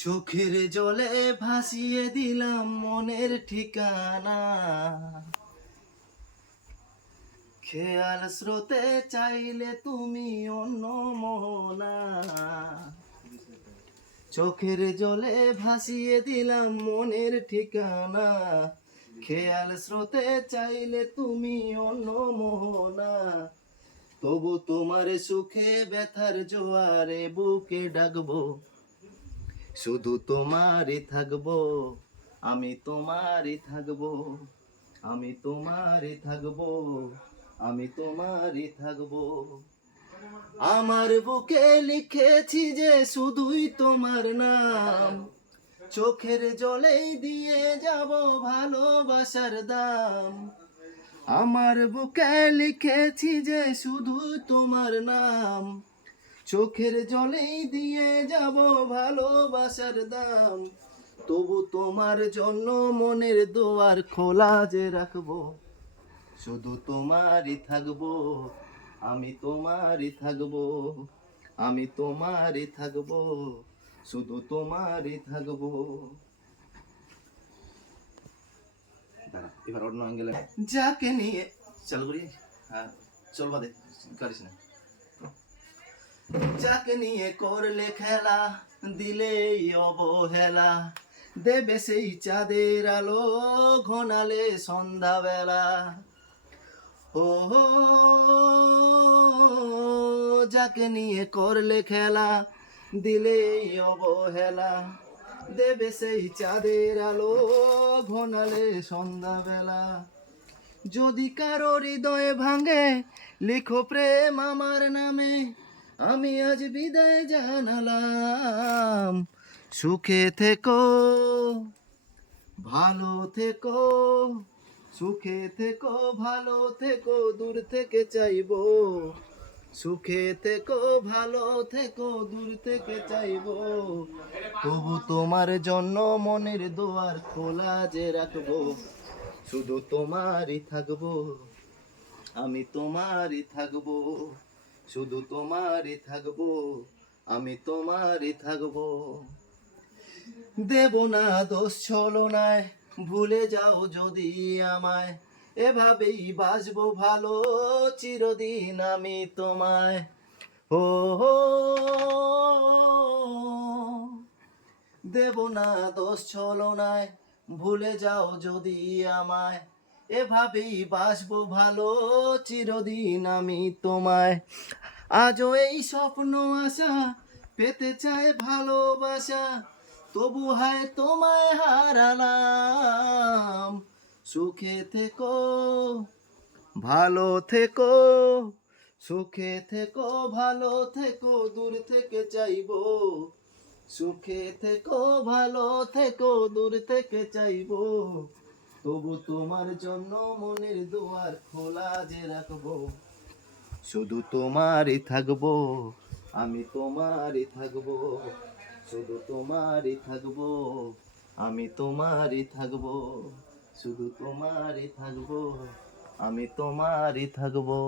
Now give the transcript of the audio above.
চোখের জলে ভাসিয়ে দিলাম মনের ঠিকানা, খেয়াল স্রোতে চাইলে তুমি অন্য মোহনা। চোখের জলে ভাসিয়ে দিলাম মনের ঠিকানা, খেয়াল স্রোতে চাইলে তুমি অন্য মোহনা। তবু তোমার সুখে ব্যথার জোয়ারে বুকে ডাকবো, শুধু তোমারই থাকবো, আমি তোমারই থাকবো, আমি তোমারই থাকবো, আমি তোমারই থাকবো। আমার বুকে লিখেছি যে শুধুই তোমার নাম, চোখের জলেই দিয়ে যাব ভালোবাসার দাম। আমার বুকে লিখেছি যে শুধু তোমার নাম, চোখের জলেই দিয়ে যাব ভালোবাসার দাম। তবু তোমার জন্য মনের দুয়ার খোলা যে রাখবো, শুধু তোমারই থাকবো, আমি তোমারই থাকবো, আমি তোমারই থাকবো, শুধু তোমারই থাকবো। দাঁড়া, এবার অন্য অ্যাঙ্গেলে যাকে নিয়ে চালু করি। হ্যাঁ, চল বাদে করিস না। যাকে নিয়ে করলে খেলা, দিলেই অবহেলা, দেবে সেই চাঁদের আলো ঘনালে সন্ধ্যাবেলা। ও যাকে নিয়ে করলে খেলা, দিলেই অবহেলা, দেবে সেই চাঁদের আলো ঘনালে সন্ধ্যাবেলা। যদি কারো হৃদয়ে ভাঙে, লিখো প্রেম আমার নামে, আমি আজ বিদায় জানালাম। সুখে থেকো, ভালো থেকো, সুখে থেকো, ভালো থেকো, দূর থেকে চাইবো। সুখে থেকো, ভালো থেকো, দূর থেকে চাইবো। তবু তোমার জন্য মনের দুয়ার খোলা যে রাখবো, শুধু তোমারই থাকবো, আমি তোমারই থাকবো, শুধু তোমারই থাকবো, আমি তোমারই থাকবো। দেব না দোষ ছলনায়, ভুলে যাও যদি আমায়, এভাবেই বাসবো ভালো চিরদিন আমি তোমায়। ও দেব না দোষ ছলনায়, ভুলে যাও যদি আমায়, এভাবেই বাসবো ভালো চিরদিন আমি তোমায়। আজও এই স্বপ্ন আশা পেতে চায় ভালোবাসা, তবু হায় তোমায় হারালাম। সুখে থেকো, ভালো থেকো, সুখে থেকো, ভালো থেকো, দূর থেকে চাইবো। সুখে থেকো, ভালো থেকো, দূর থেকে চাইবো। তবু তোমার জন্য মনের দুয়ার খোলা যে রাখবো, শুধু তোমারই থাকবো, আমি তোমারই থাকবো, শুধু তোমারই থাকবো, আমি তোমারই থাকবো, শুধু তোমারই থাকবো, আমি তোমারই থাকবো।